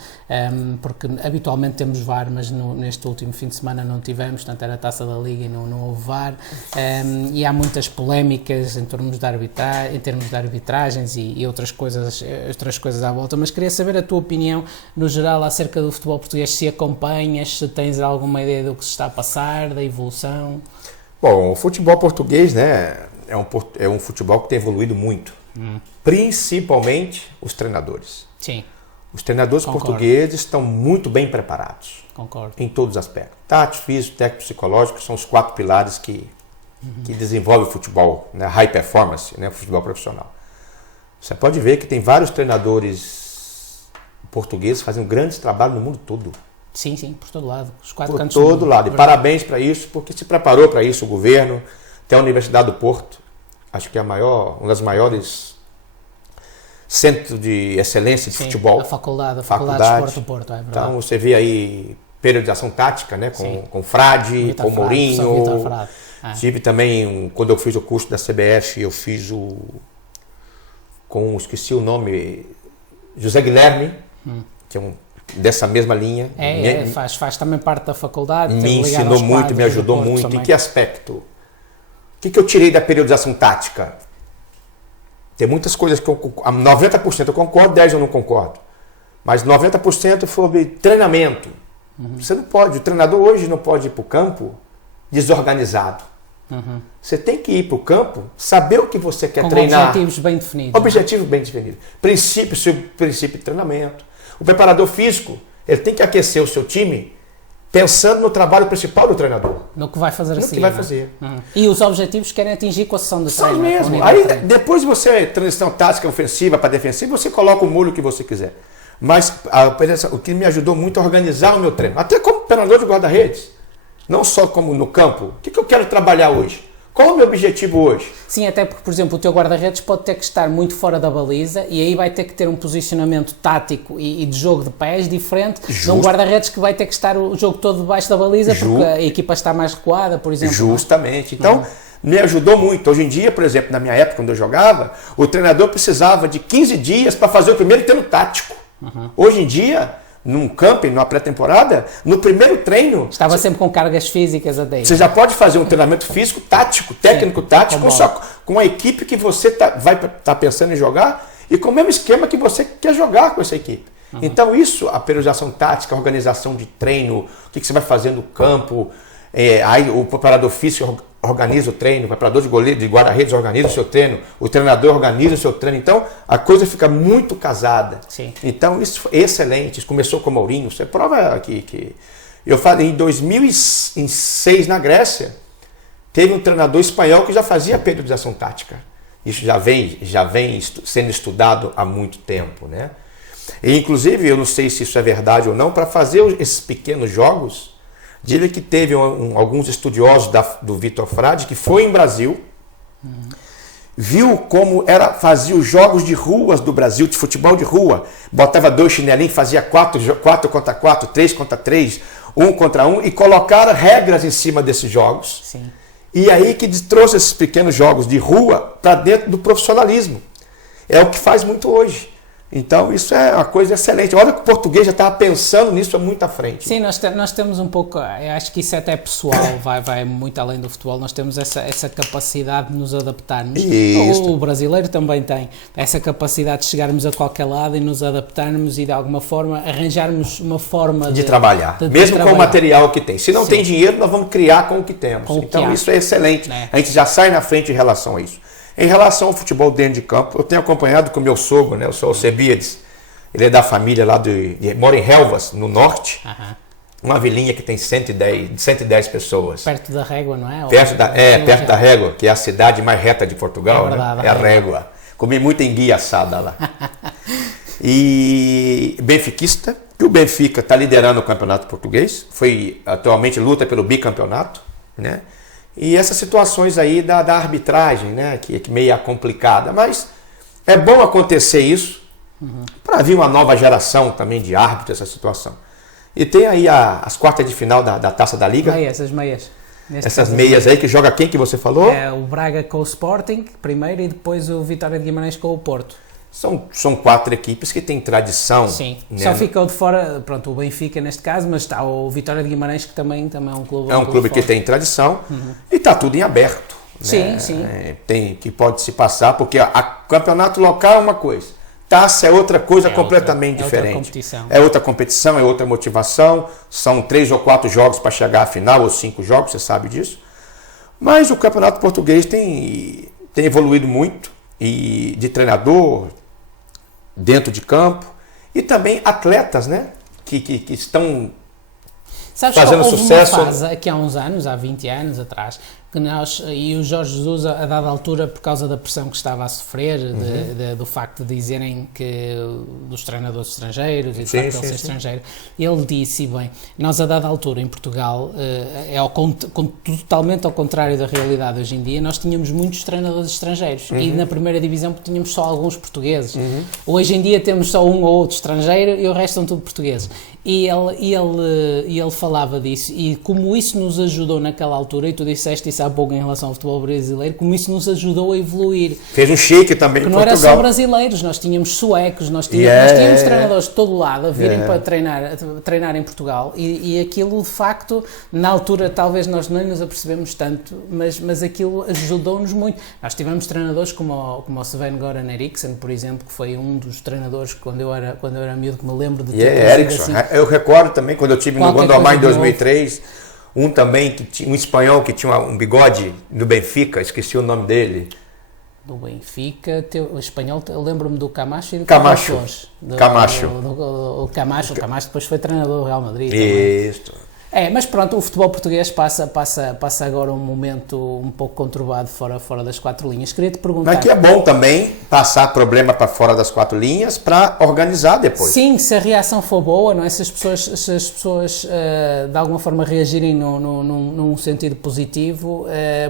porque habitualmente temos VAR, mas neste último fim de semana não tivemos, portanto era a Taça da Liga e não houve VAR. E há muitas polémicas em termos de arbitragens e outras coisas à volta, mas queria saber a tua opinião no geral acerca do futebol português, se acompanhas, se tens alguma ideia do que se está a passar, da evolução. Bom, o futebol português, né, é um futebol que tem evoluído muito, principalmente os treinadores. Sim. Os treinadores portugueses estão muito bem preparados. Concordo. Em todos os aspectos. Tático, físico, técnico, psicológico são os 4 pilares que desenvolvem o futebol, né, high performance, né, o futebol profissional. Você pode ver que tem vários treinadores portugueses fazendo grandes trabalhos no mundo todo. Sim, por todo lado. Os 4 por cantos todo lado. E parabéns para isso, porque se preparou para isso o governo. Tem a Universidade do Porto, acho que é uma das maiores centros de excelência de futebol. A faculdade de Esporte do Porto, é verdade. Então você vê aí periodização tática, né, com Frade, com Mourinho. Tive também, quando eu fiz o curso da CBF, eu fiz esqueci o nome, José Guilherme, que é dessa mesma linha. Faz também parte da faculdade. Me ensinou muito, me ajudou muito. Também. Em que aspecto? O que eu tirei da periodização tática? Tem muitas coisas que 90% eu concordo, 10% eu não concordo. Mas 90% sobre treinamento. Você não pode, o treinador hoje não pode ir para o campo desorganizado. Você tem que ir para o campo, saber o que você quer treinar. Objetivos bem definidos. Objetivos bem definidos. Princípio de treinamento. O preparador físico, ele tem que aquecer o seu time pensando no trabalho principal do treinador. No que vai fazer assim. No que vai fazer. E os objetivos que querem atingir com a sessão de treino. São mesmo. Aí, depois de você, transição tática ofensiva para defensiva, você coloca o molho que você quiser. Mas o que me ajudou muito a organizar o meu treino, até como treinador de guarda-redes, não só como no campo. O que eu quero trabalhar hoje? Qual é o meu objetivo hoje? Sim, até porque, por exemplo, o teu guarda-redes pode ter que estar muito fora da baliza e aí vai ter que ter um posicionamento tático e de jogo de pés diferente de um guarda-redes que vai ter que estar o jogo todo debaixo da baliza porque a equipa está mais recuada, por exemplo. Justamente. Então, me ajudou muito. Hoje em dia, por exemplo, na minha época, quando eu jogava, o treinador precisava de 15 dias para fazer o primeiro treino tático. Hoje em dia, num camping, numa pré-temporada, no primeiro treino... Estava sempre com cargas físicas até. Você já pode fazer um treinamento físico, tático, técnico, tático, só com a equipe que você vai estar pensando em jogar e com o mesmo esquema que você quer jogar com essa equipe. Então isso, a periodização tática, a organização de treino, o que você vai fazer no campo, aí o preparador físico organiza o treino, o preparador de goleiro, de guarda-redes organiza o seu treino, o treinador organiza o seu treino. Então, a coisa fica muito casada. Sim. Então, isso foi excelente. Isso começou com o Mourinho. Você prova que... Eu falei, em 2006, na Grécia, teve um treinador espanhol que já fazia periodização tática. Isso já vem sendo estudado há muito tempo, né? E, inclusive, eu não sei se isso é verdade ou não, para fazer esses pequenos jogos... Diz que teve alguns estudiosos do Vitor Frade que foi em Brasil viu como fazia os jogos de ruas do Brasil, de futebol de rua. Botava 2 chinelinhos, fazia 4 contra 4, 3 contra 3, 1 contra 1, e colocaram regras em cima desses jogos. Sim. E aí que trouxe esses pequenos jogos de rua para dentro do profissionalismo. É o que faz muito hoje. Então isso é uma coisa excelente. Olha que o português já estava pensando nisso há muito à frente. Sim, nós temos um pouco, eu acho que isso é até pessoal, vai muito além do futebol, nós temos essa capacidade de nos adaptarmos. O brasileiro também tem essa capacidade de chegarmos a qualquer lado e nos adaptarmos e de alguma forma arranjarmos uma forma de trabalhar. Mesmo com o material que tem. Se não tem dinheiro, nós vamos criar com o que temos. Então isso é excelente. A gente já sai na frente em relação a isso. Em relação ao futebol dentro de campo, eu tenho acompanhado com o meu sogro, né, o senhor Alcebiades. Ele é da família lá mora em Helvas, no norte. Uma vilinha que tem 110 pessoas. Perto da Régua, não é? Perto da Régua, que é a cidade mais reta de Portugal. É verdade, né? É a Régua. Comi muita enguia assada lá. E benfiquista, que o Benfica está liderando o campeonato português. Atualmente luta pelo bicampeonato, né? E essas situações aí da arbitragem, né, que é meio complicada, mas é bom acontecer isso para vir uma nova geração também de árbitros, essa situação. E tem aí as quartas de final da Taça da Liga. Essas meias. Essas meias aí, que joga quem que você falou? É o Braga com o Sporting, primeiro, e depois o Vitória de Guimarães com o Porto. São 4 equipes que têm tradição. Sim, né? Só ficou de fora, pronto, o Benfica neste caso, mas está o Vitória de Guimarães, que também é um clube. É um clube que tem tradição e está tudo em aberto. Sim, né? sim. Tem que pode se passar, porque a campeonato local é uma coisa, taça é outra coisa completamente diferente. É outra competição, é outra motivação. São 3 ou 4 jogos para chegar à final, ou 5 jogos, você sabe disso. Mas o campeonato português tem evoluído muito, e de treinador dentro de campo, e também atletas, né, que estão fazendo sucesso. Uma fase aqui há uns anos, há 20 anos atrás, que e o Jorge Jesus, a dada altura, por causa da pressão que estava a sofrer, do facto de dizerem que dos treinadores estrangeiros e do facto de ele ser estrangeiro, ele disse, bem, nós a dada altura em Portugal, totalmente ao contrário da realidade hoje em dia, nós tínhamos muitos treinadores estrangeiros e na primeira divisão tínhamos só alguns portugueses. Hoje em dia temos só um ou outro estrangeiro e o resto são tudo portugueses. E ele falava disso, e como isso nos ajudou naquela altura, e tu disseste isso há pouco em relação ao futebol brasileiro, como isso nos ajudou a evoluir. Fez um chique também em Portugal. Não era só brasileiros, nós tínhamos suecos, nós tínhamos treinadores de todo lado a virem para treinar em Portugal, e aquilo de facto, na altura talvez nós nem nos apercebemos tanto, mas aquilo ajudou-nos muito. Nós tivemos treinadores como o Sven-Göran Eriksson, por exemplo, que foi um dos treinadores que quando eu era miúdo, que me lembro de ter Eriksson, assim, eu recordo também quando eu tive no Gondomar em 2003, um também, um espanhol que tinha um bigode do Benfica, esqueci o nome dele. Do Benfica, o espanhol, eu lembro-me do Camacho e do Camacho. O Camacho depois foi treinador do Real Madrid. Isso. Também. Mas pronto, o futebol português passa agora um momento um pouco conturbado fora das 4 linhas. Queria te perguntar... Mas que é bom também passar problema para fora das 4 linhas para organizar depois. Sim, se a reação for boa, não é? Se as pessoas de alguma forma reagirem num sentido positivo,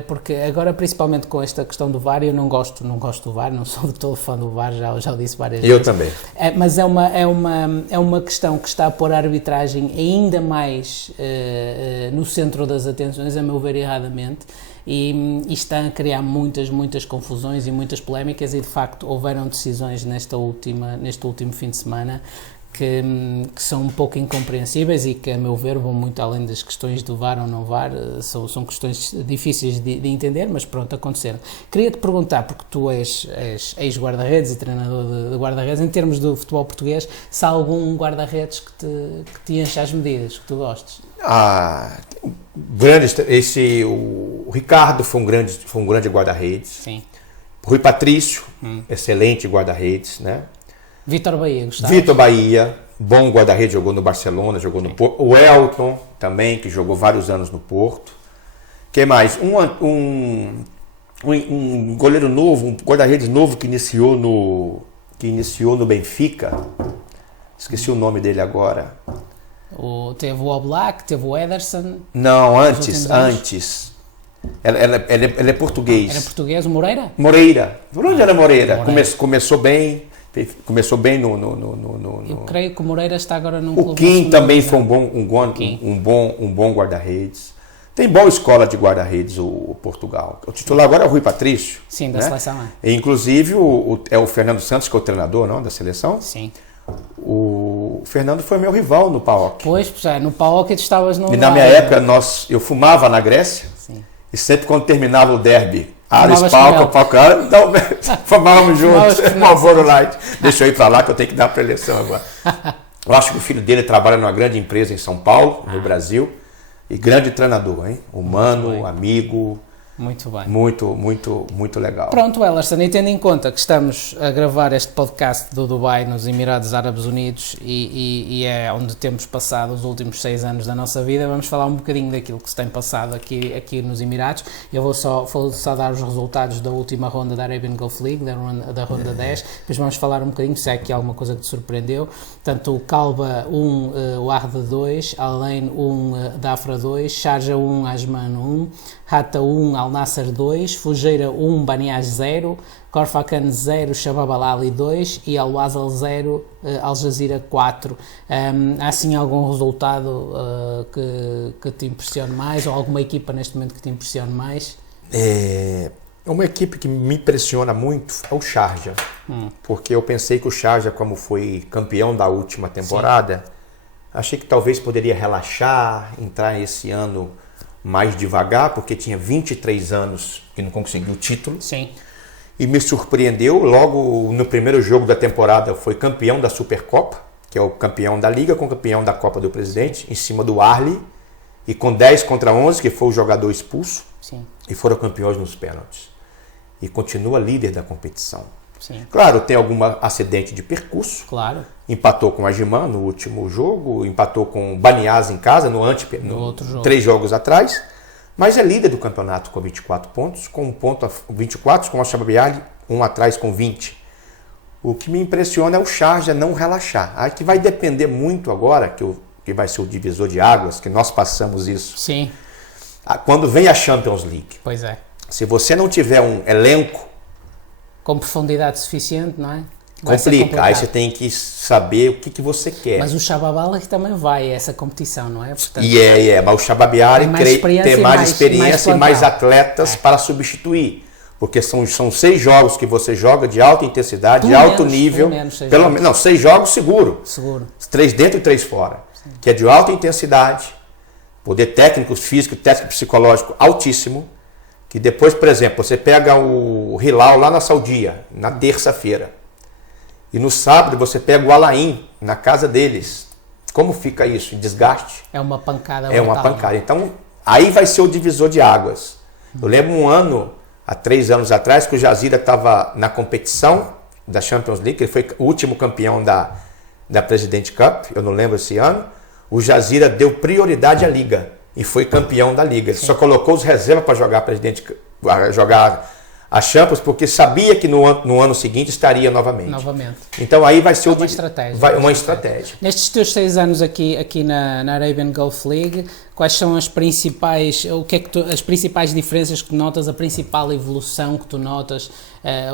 porque agora principalmente com esta questão do VAR, eu não gosto do VAR, não sou de todo fã do VAR, já o disse várias vezes. Eu também. Mas é uma questão que está a pôr a arbitragem ainda mais no centro das atenções, a meu ver erradamente, e está a criar muitas confusões e muitas polémicas, e de facto houveram decisões neste último fim de semana que são um pouco incompreensíveis e que, a meu ver, vão muito além das questões do VAR ou não VAR. São questões difíceis de entender, mas pronto, aconteceram. Queria-te perguntar, porque tu és ex-guarda-redes e treinador de guarda-redes, em termos do futebol português, se há algum guarda-redes que te enche as medidas, que tu gostes? O Ricardo foi um grande guarda-redes. Sim. Rui Patrício, excelente guarda-redes, né? Vitor Bahia, Gustavo. Vitor Bahia, bom guarda-redes, jogou no Barcelona, jogou no Porto. O Elton também, que jogou vários anos no Porto. Quem mais? Um goleiro novo, um guarda-redes novo que iniciou no Benfica. Esqueci o nome dele agora. Teve o Oblak, teve o Ederson. Não, antes. Ele é português. Era português, o Moreira? Moreira. Por onde era Moreira? Moreira. Começou bem Eu creio que o Moreira está agora num O clube. Kim também foi um bom guarda-redes. Tem boa escola de guarda-redes o Portugal. O titular agora é o Rui Patrício. Sim, da né? seleção. E, inclusive é o Fernando Santos, que é o treinador não, da seleção. Sim. O Fernando foi meu rival no PAOK. Pois, no PAOK tu estavas no... E na minha época eu fumava na Grécia. Sim. E sempre quando terminava o derby, Ares, Fumavas Palco, então fumávamos juntos, Marlboro Light. Deixa eu ir pra lá que eu tenho que dar pra eleição agora. Eu acho que o filho dele trabalha numa grande empresa em São Paulo, no Brasil, e grande treinador, hein? Humano, amigo. Muito bem. Muito legal. Pronto, Ellerson, e tendo em conta que estamos a gravar este podcast do Dubai, nos Emirados Árabes Unidos, e é onde temos passado os últimos 6 anos da nossa vida, vamos falar um bocadinho daquilo que se tem passado aqui nos Emirados. Eu vou só dar os resultados da última ronda da Arabian Gulf League, da ronda 10, depois vamos falar um bocadinho se há aqui alguma coisa que te surpreendeu. Portanto, o Kalba 1, o Arda 2, Al-Ain 1, Dafra 2, Sharjah 1, Ajman 1, Hatta 1, Al Nassr 2, Fujairah 1, Banias 0, Corfacan 0, Shabab Al Ahly 2 e Al Wasl 0, Al Jazeera 4. Há assim algum resultado que te impressione mais, ou alguma equipa neste momento que te impressione mais? Uma equipe que me impressiona muito é o Sharjah, porque eu pensei que o Sharjah, como foi campeão da última temporada, achei que talvez poderia relaxar, entrar esse ano mais devagar, porque tinha 23 anos que não conseguiu o título. Sim. E me surpreendeu, logo no primeiro jogo da temporada foi campeão da Supercopa, que é o campeão da Liga com o campeão da Copa do Presidente, em cima do Ahly, e com 10-11, que foi o jogador expulso. Sim. E foram campeões nos pênaltis. E continua líder da competição. Sim. Claro, tem algum acidente de percurso. Claro. Empatou com a Ajman no último jogo, empatou com o Banias em casa no outro jogo. 3 jogos atrás, mas é líder do campeonato com 24 pontos, com 24 com a Shabab Ahly, um atrás com 20. O que me impressiona é o Sharjah não relaxar. Aí que vai depender muito agora, que vai ser o divisor de águas, que nós passamos isso. Sim. Quando vem a Champions League. Pois é. Se você não tiver um elenco com profundidade suficiente, não é? Complica, aí você tem que saber o que você quer. Mas o Shabab Ahly também vai a essa competição, não é? Portanto, mas o Shabab Ahly tem mais experiência e mais atletas para substituir. Porque são 6 jogos que você joga de alta intensidade, de alto nível. Pelo menos 6 jogos seguro. 3 dentro e 3 fora. Sim. Que é de alta intensidade, poder técnico, físico, técnico psicológico altíssimo. Que depois, por exemplo, você pega o Hilal lá na Saudia, na terça-feira. E no sábado você pega o Al-Ain na casa deles. Como fica isso? Desgaste? É uma pancada. É uma pancada. Então, aí vai ser o divisor de águas. Eu lembro um ano, há 3 anos atrás, que o Jazeera estava na competição da Champions League, ele foi o último campeão da President Cup, eu não lembro esse ano. O Jazeera deu prioridade à Liga e foi campeão da Liga. Ele só colocou os reservas para jogar a Champions, porque sabia que no ano seguinte estaria novamente. Então aí vai ser uma estratégia. Uma estratégia. Nestes teus 6 anos aqui na Arabian Gulf League, quais são as principais, as principais diferenças que notas, a principal evolução que tu notas,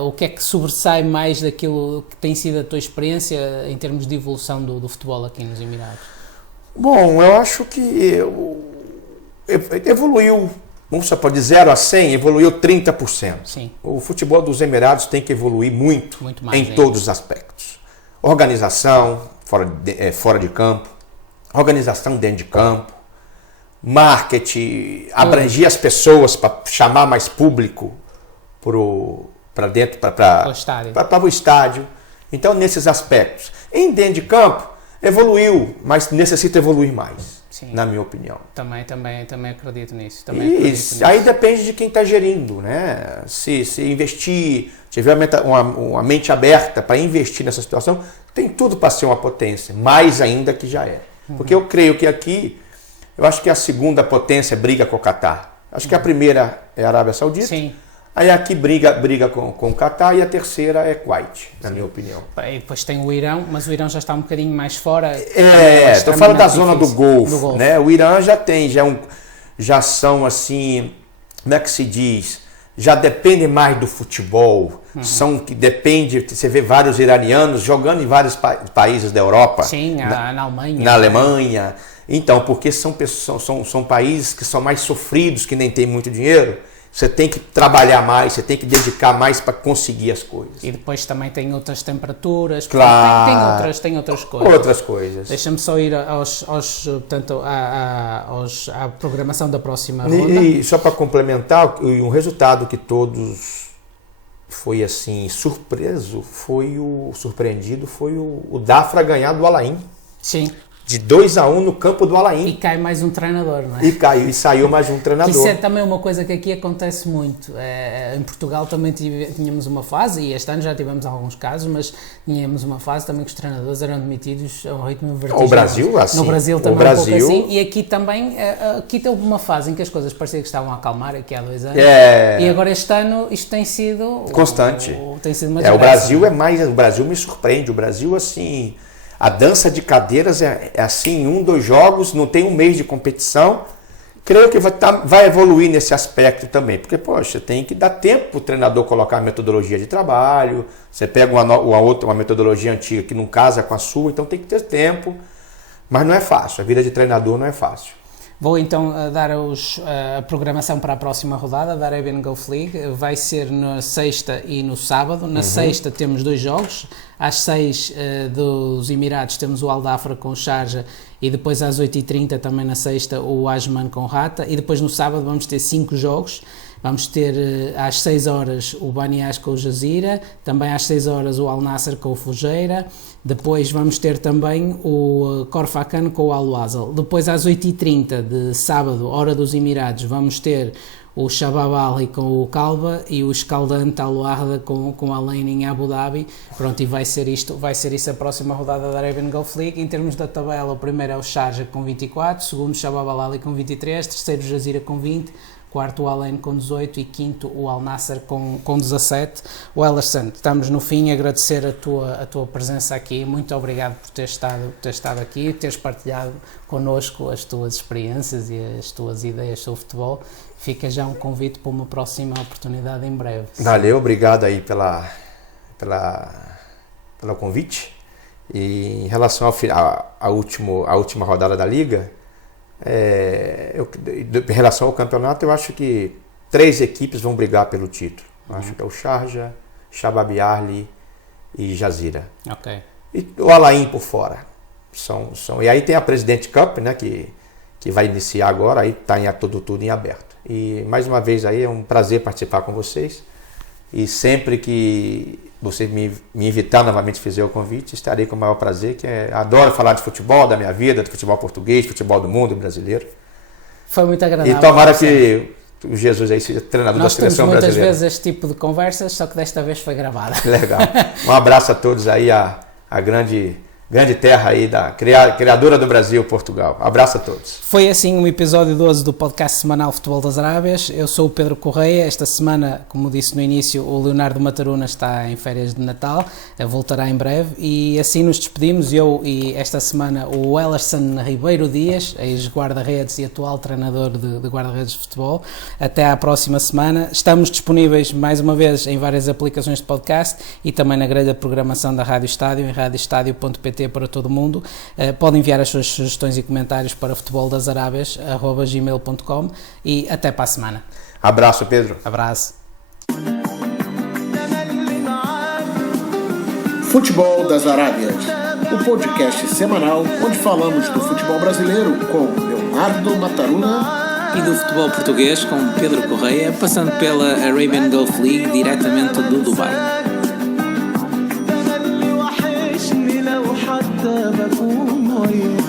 o que é que sobressai mais daquilo que tem sido a tua experiência em termos de evolução do futebol aqui nos Emirados? Bom, eu acho que evoluiu. Vamos supor, de 0 a 100, evoluiu 30%. Sim. O futebol dos Emirados tem que evoluir muito mais em todos os aspectos. Organização, fora de campo, organização dentro de campo, marketing, abranger as pessoas para chamar mais público para dentro, para o estádio. Então, nesses aspectos. Em dentro de campo, evoluiu, mas necessita evoluir mais. Sim. Na minha opinião. Também acredito nisso. Aí depende de quem está gerindo, né? Se investir, tiver uma mente aberta para investir nessa situação, tem tudo para ser uma potência, mais ainda que já é. Porque eu creio que aqui, eu acho que a segunda potência briga com o Catar. Acho que a primeira é a Arábia Saudita. Sim. Aí aqui briga com o Catar e a terceira é Kuwait, na minha opinião. E depois tem o Irão, mas o Irão já está um bocadinho mais fora. Estou falando da zona do Golfo, né? O Irã já são assim como é que se diz, já dependem mais do futebol, você vê vários iranianos jogando em vários países da Europa. Sim, na Alemanha. Na Alemanha. Então, porque são países que são mais sofridos, que nem tem muito dinheiro. Você tem que trabalhar mais, você tem que dedicar mais para conseguir as coisas. E depois também tem outras temperaturas, claro. tem outras coisas. Outras coisas. Deixa-me só ir à programação da próxima ronda. E só para complementar, um resultado que todos foi assim surpreendido foi o Dafra ganhar do Al-Ain. Sim. De 2-1 no campo do Al-Ain. E cai mais um treinador, não é? E saiu mais um treinador. Isso é também uma coisa que aqui acontece muito. Em Portugal também tínhamos uma fase, e este ano já tivemos alguns casos, mas tínhamos uma fase também que os treinadores eram demitidos a um ritmo vertiginoso. O Brasil, assim. No Brasil também um pouco assim. E aqui também, aqui teve uma fase em que as coisas pareciam que estavam a acalmar, aqui há 2 anos. E agora este ano isto tem sido... Constante. Tem sido uma desgraça. O Brasil me surpreende. O Brasil, assim... A dança de cadeiras é assim, 1, 2 jogos, não tem um mês de competição. Creio que vai evoluir nesse aspecto também, porque, poxa, tem que dar tempo para o treinador colocar a metodologia de trabalho, você pega uma metodologia antiga que não casa com a sua, então tem que ter tempo, mas não é fácil, a vida de treinador não é fácil. Vou então dar a programação para a próxima rodada da Arabian Gulf League. Vai ser na sexta e no sábado. Na sexta temos 2 jogos. Às 6 dos Emirados temos o Al Dafra com o Sharjah, e depois às 8h30 também na sexta o Ajman com o Rata, e depois no sábado vamos ter 5 jogos. Vamos ter às 6 horas o Banias com o Jazeera, também às 6 horas o Al Nassr com o Fujairah, depois vamos ter também o Khor Fakkan com o Al Wasl. Depois às 8h30 de sábado, hora dos Emirados, vamos ter o Shabab Ali com o Kalba e o Escaldante Al Wahda com o Al Ain em Abu Dhabi. Pronto, e vai ser isso a próxima rodada da Arabian Gulf League. Em termos da tabela, o primeiro é o Sharjah com 24, segundo o Shabab Ali com 23, terceiro o Jazeera com 20, quarto o Al Ain com 18 e quinto o Al Nassr com 17. O Ellerson, estamos no fim, agradecer a tua presença aqui, muito obrigado por teres estado aqui, teres partilhado connosco as tuas experiências e as tuas ideias sobre futebol. Fica já um convite para uma próxima oportunidade em breve. Valeu, obrigado aí pelo convite. E em relação à última rodada da Liga, em relação ao campeonato, eu acho que 3 equipes vão brigar pelo título. Acho que é o Sharjah, Shabab Ali e Jazeera. Okay. E o Al Ain por fora. E aí tem a Presidente Cup, né, que vai iniciar agora, aí está tudo em aberto. E mais uma vez aí é um prazer participar com vocês. E sempre que você me invitar novamente, fizer o convite, estarei com o maior prazer, adoro falar de futebol, da minha vida, do futebol português, futebol do mundo brasileiro. Foi muito agradável. E tomara que o Jesus aí seja treinador da seleção brasileira. Nós temos muitas vezes este tipo de conversas, só que desta vez foi gravada. Legal. Um abraço a todos aí, a grande terra aí da criadora do Brasil, Portugal. Abraço a todos. Foi assim o episódio 12 do podcast semanal Futebol das Arábias. Eu sou o Pedro Correia. Esta semana, como disse no início, o Leonardo Mataruna está em férias de Natal, voltará em breve, e assim nos despedimos. Eu e esta semana o Ellerson Ribeiro Dias, ex-guarda-redes e atual treinador de guarda-redes de futebol. Até à próxima semana. Estamos disponíveis mais uma vez em várias aplicações de podcast e também na grelha de programação da Rádio Estádio, em radioestadio.pt para todo o mundo. Podem enviar as suas sugestões e comentários para futeboldasarábias@gmail.com e até para a semana. Abraço, Pedro. Abraço. Futebol das Arábias, o podcast semanal onde falamos do futebol brasileiro com Leonardo Mataruna e do futebol português com Pedro Correia, passando pela Arabian Gulf League diretamente do Dubai. حتى بكون وياك